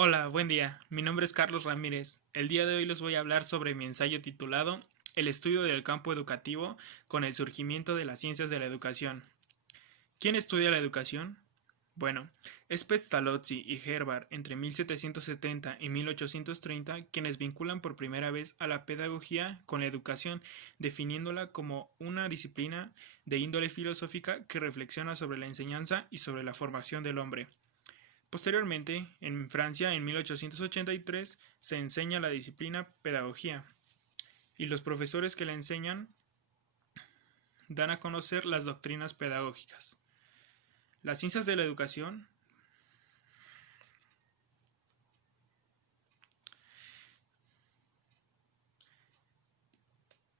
Hola, buen día. Mi nombre es Carlos Ramírez. El día de hoy les voy a hablar sobre mi ensayo titulado El estudio del campo educativo con el surgimiento de las ciencias de la educación. ¿Quién estudia la educación? Bueno, es Pestalozzi y Herbart entre 1770 y 1830 quienes vinculan por primera vez a la pedagogía con la educación, definiéndola como una disciplina de índole filosófica que reflexiona sobre la enseñanza y sobre la formación del hombre. Posteriormente, en Francia, en 1883, se enseña la disciplina pedagogía, y los profesores que la enseñan dan a conocer las doctrinas pedagógicas. Las ciencias de la educación.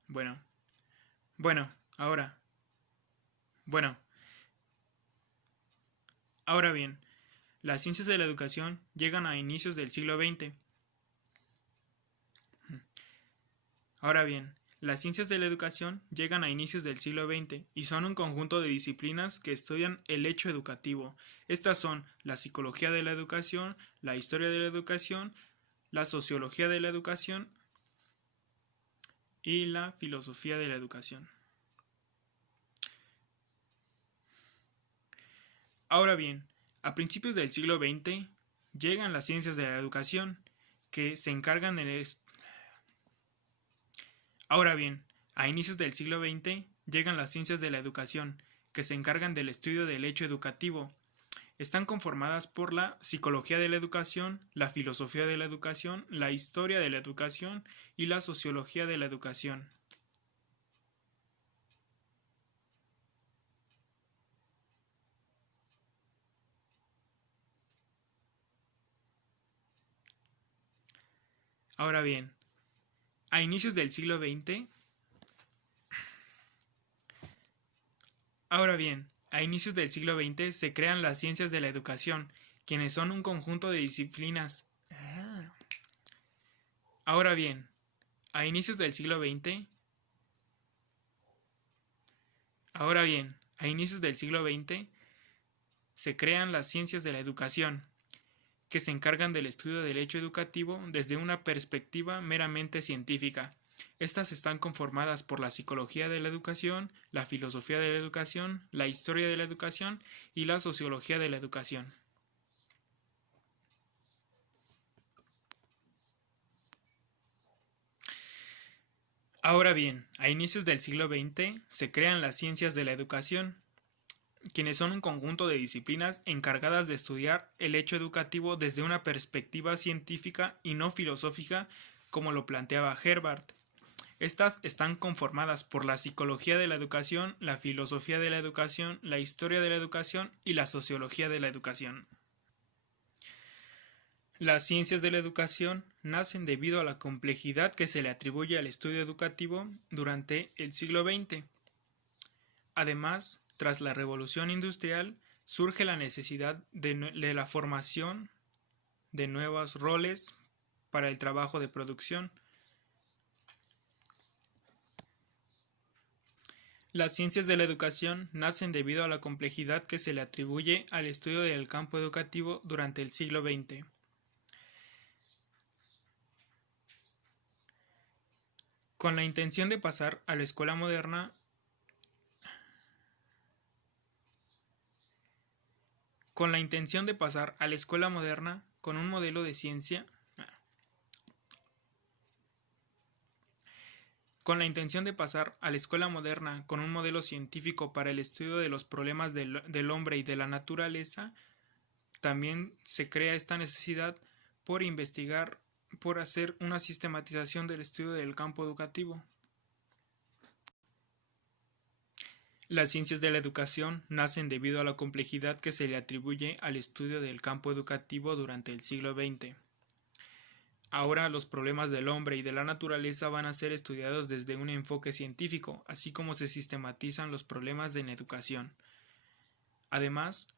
Bueno, bueno, ahora, bueno, ahora bien, las ciencias de la educación llegan a inicios del siglo XX. Ahora bien, las ciencias de la educación llegan a inicios del siglo XX y son un conjunto de disciplinas que estudian el hecho educativo. Estas son la psicología de la educación, la historia de la educación, la sociología de la educación y la filosofía de la educación. Ahora bien, a principios del siglo XX llegan las ciencias de la educación que se encargan de Ahora bien, a inicios del siglo XX llegan las ciencias de la educación, que se encargan del estudio del hecho educativo. Están conformadas por la psicología de la educación, la filosofía de la educación, la historia de la educación y la sociología de la educación. Ahora bien, a inicios del siglo XX Ahora bien, a inicios del siglo XX se crean las ciencias de la educación, quienes son un conjunto de disciplinas. Ahora bien, a inicios del siglo XX, ahora bien, a inicios del siglo XX se crean las ciencias de la educación, que se encargan del estudio del hecho educativo desde una perspectiva meramente científica. Estas están conformadas por la psicología de la educación, la filosofía de la educación, la historia de la educación y la sociología de la educación. Ahora bien, a inicios del siglo XX se crean las ciencias de la educación, quienes son un conjunto de disciplinas encargadas de estudiar el hecho educativo desde una perspectiva científica y no filosófica, como lo planteaba Herbart. Estas están conformadas por la psicología de la educación, la filosofía de la educación, la historia de la educación y la sociología de la educación. Las ciencias de la educación nacen debido a la complejidad que se le atribuye al estudio educativo durante el siglo XX. Además, tras la revolución industrial, surge la necesidad de la formación de nuevos roles para el trabajo de producción. Las ciencias de la educación nacen debido a la complejidad que se le atribuye al estudio del campo educativo durante el siglo XX. Con la intención de pasar a la escuela moderna, con la intención de pasar a la escuela moderna con un modelo de ciencia, con la intención de pasar a la escuela moderna con un modelo científico para el estudio de los problemas del hombre y de la naturaleza, también se crea esta necesidad por investigar, por hacer una sistematización del estudio del campo educativo. Las ciencias de la educación nacen debido a la complejidad que se le atribuye al estudio del campo educativo durante el siglo XX. Ahora los problemas del hombre y de la naturaleza van a ser estudiados desde un enfoque científico, así como se sistematizan los problemas en educación. Además,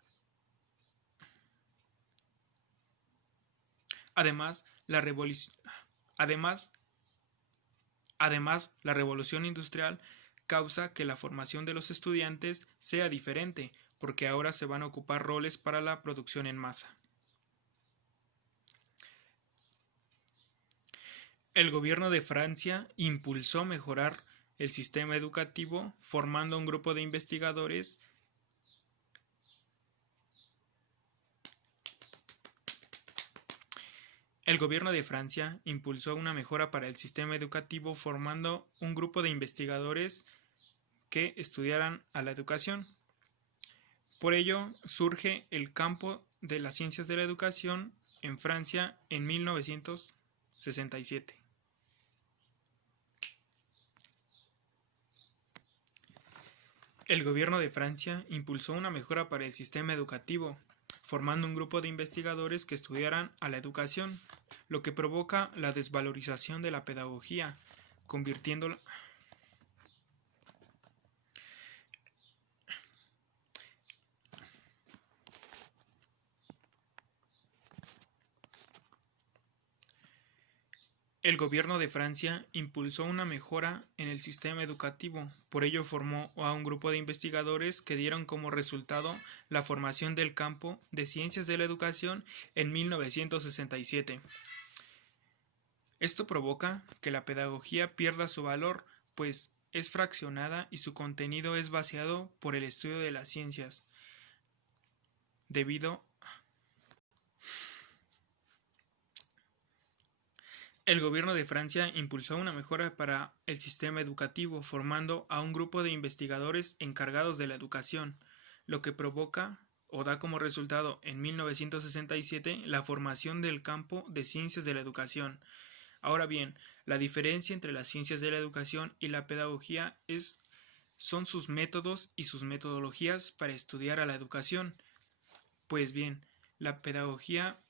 además, la revolución, además, la revolución industrial causa que la formación de los estudiantes sea diferente, porque ahora se van a ocupar roles para la producción en masa. El gobierno de Francia impulsó mejorar el sistema educativo formando un grupo de investigadores El gobierno de Francia impulsó una mejora para el sistema educativo formando un grupo de investigadores que estudiaran a la educación. Por ello surge el campo de las ciencias de la educación en Francia en 1967. El gobierno de Francia impulsó una mejora para el sistema educativo, formando un grupo de investigadores que estudiaran a la educación, lo que provoca la desvalorización de la pedagogía, convirtiéndola El gobierno de Francia impulsó una mejora en el sistema educativo, por ello formó a un grupo de investigadores que dieron como resultado la formación del campo de ciencias de la educación en 1967. Esto provoca que la pedagogía pierda su valor, pues es fraccionada y su contenido es vaciado por el estudio de las ciencias, debido El gobierno de Francia impulsó una mejora para el sistema educativo, formando a un grupo de investigadores encargados de la educación, lo que provoca o da como resultado en 1967 la formación del campo de ciencias de la educación. Ahora bien, la diferencia entre las ciencias de la educación y la pedagogía son sus métodos y sus metodologías para estudiar a la educación. Pues bien, la pedagogía,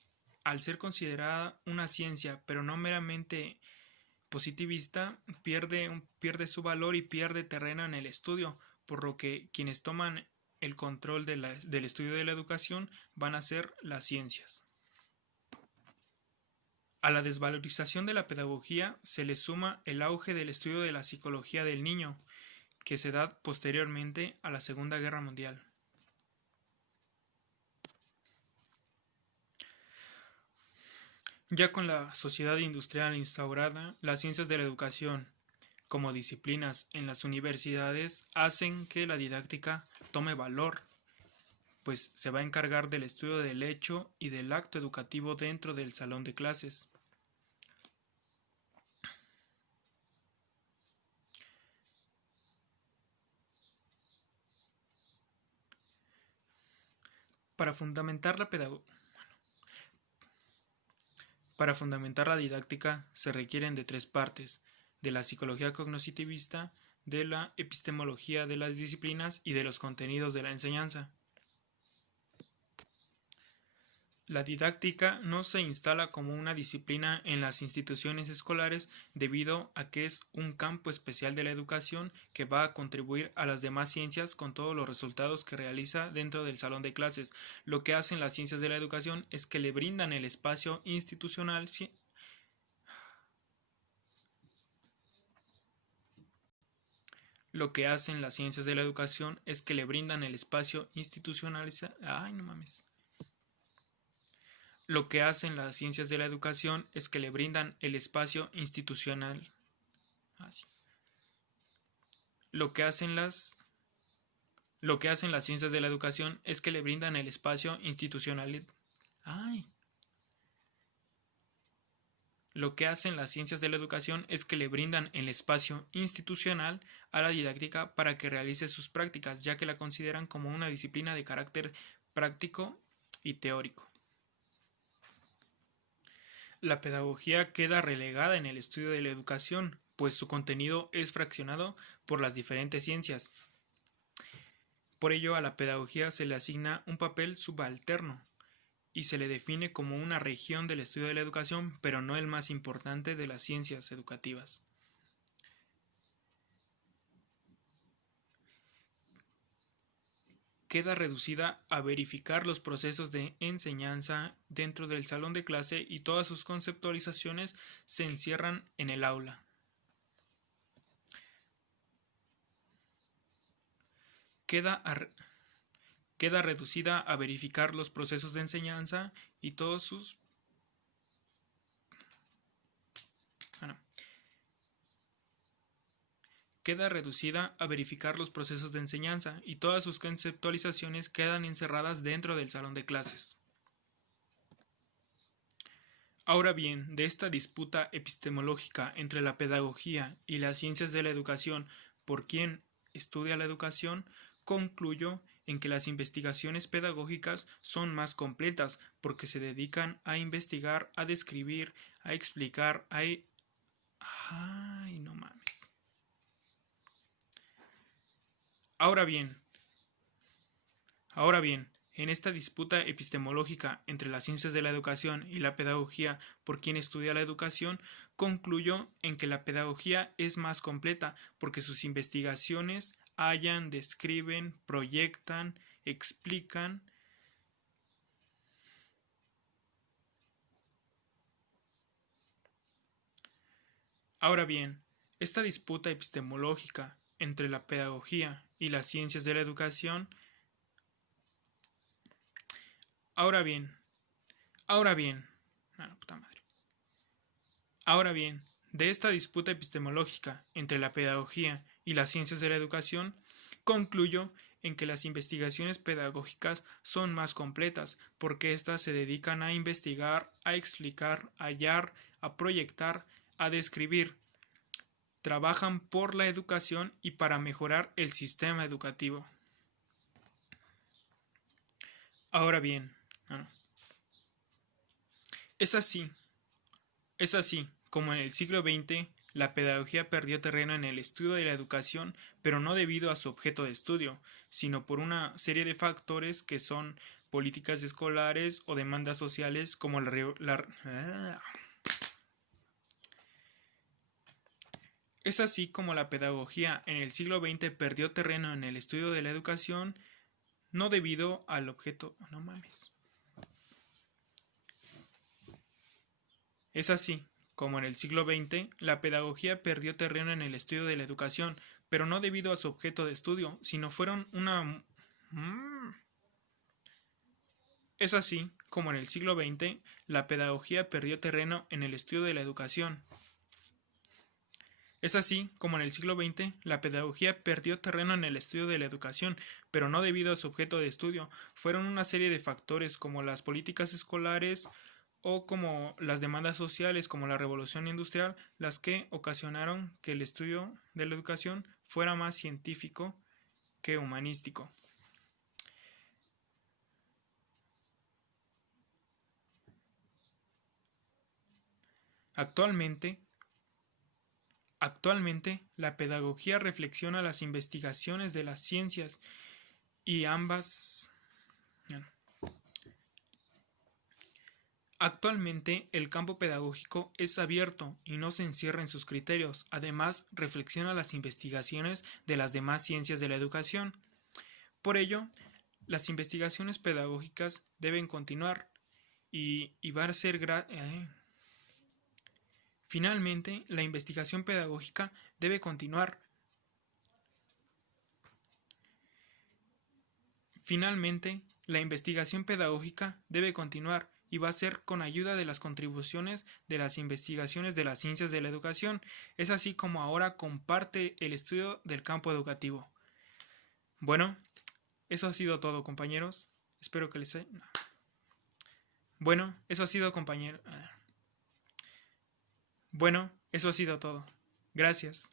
al ser considerada una ciencia, pero no meramente positivista, pierde su valor y pierde terreno en el estudio, por lo que quienes toman el control del estudio de la educación van a ser las ciencias. A la desvalorización de la pedagogía se le suma el auge del estudio de la psicología del niño, que se da posteriormente a la Segunda Guerra Mundial. Ya con la sociedad industrial instaurada, las ciencias de la educación como disciplinas en las universidades hacen que la didáctica tome valor, pues se va a encargar del estudio del hecho y del acto educativo dentro del salón de clases. Para fundamentar la didáctica se requieren de tres partes: de la psicología cognitivista, de la epistemología de las disciplinas y de los contenidos de la enseñanza. La didáctica no se instala como una disciplina en las instituciones escolares debido a que es un campo especial de la educación que va a contribuir a las demás ciencias con todos los resultados que realiza dentro del salón de clases. Lo que hacen las ciencias de la educación es que le brindan el espacio institucional Lo que hacen las ciencias de la educación es que le brindan el espacio institucionalizado. Ay, no mames. Lo que hacen las ciencias de la educación es que le brindan el espacio institucional. Lo que hacen las ciencias de la educación es que le brindan el espacio institucional. Lo que hacen las ciencias de la educación es que le brindan el espacio institucional a la didáctica para que realice sus prácticas, ya que la consideran como una disciplina de carácter práctico y teórico. La pedagogía queda relegada en el estudio de la educación, pues su contenido es fraccionado por las diferentes ciencias. Por ello, a la pedagogía se le asigna un papel subalterno y se le define como una región del estudio de la educación, pero no el más importante de las ciencias educativas. Queda reducida a verificar los procesos de enseñanza dentro del salón de clase y todas sus conceptualizaciones se encierran en el aula. Queda reducida a verificar los procesos de enseñanza y todos sus queda reducida a verificar los procesos de enseñanza y todas sus conceptualizaciones quedan encerradas dentro del salón de clases. Ahora bien, de esta disputa epistemológica entre la pedagogía y las ciencias de la educación por quien estudia la educación, concluyo en que las investigaciones pedagógicas son más completas porque se dedican a investigar, a describir, a explicar, ¡Ay, no mames! Ahora bien, en esta disputa epistemológica entre las ciencias de la educación y la pedagogía por quien estudia la educación, concluyo en que la pedagogía es más completa porque sus investigaciones hallan, describen, proyectan, explican. Ahora bien, esta disputa epistemológica entre la pedagogía y las ciencias de la educación Ahora bien, de esta disputa epistemológica entre la pedagogía y las ciencias de la educación, concluyo en que las investigaciones pedagógicas son más completas, porque éstas se dedican a investigar, a explicar, a hallar, a proyectar, a describir, trabajan por la educación y para mejorar el sistema educativo. Ahora bien, es así como en el siglo XX la pedagogía perdió terreno en el estudio de la educación, pero no debido a su objeto de estudio, sino por una serie de factores que son políticas escolares o demandas sociales como Es así como la pedagogía en el siglo XX perdió terreno en el estudio de la educación, no debido al objeto... No mames. Es así como en el siglo XX la pedagogía perdió terreno en el estudio de la educación, pero no debido a su objeto de estudio, sino fueron una... Es así como en el siglo XX la pedagogía perdió terreno en el estudio de la educación. Es así como en el siglo XX la pedagogía perdió terreno en el estudio de la educación, pero no debido a su objeto de estudio, fueron una serie de factores como las políticas escolares o como las demandas sociales como la revolución industrial las que ocasionaron que el estudio de la educación fuera más científico que humanístico. Actualmente, la pedagogía reflexiona las investigaciones de las ciencias y Actualmente, el campo pedagógico es abierto y no se encierra en sus criterios. Además, reflexiona las investigaciones de las demás ciencias de la educación. Por ello, las investigaciones pedagógicas deben continuar y va a ser Finalmente, la investigación pedagógica debe continuar. Finalmente, la investigación pedagógica debe continuar y va a ser con ayuda de las contribuciones de las investigaciones de las ciencias de la educación. Es así como ahora comparte el estudio del campo educativo. Bueno, eso ha sido todo, compañeros. Espero que les haya... Bueno, eso ha sido, compañeros. Bueno, eso ha sido todo. Gracias.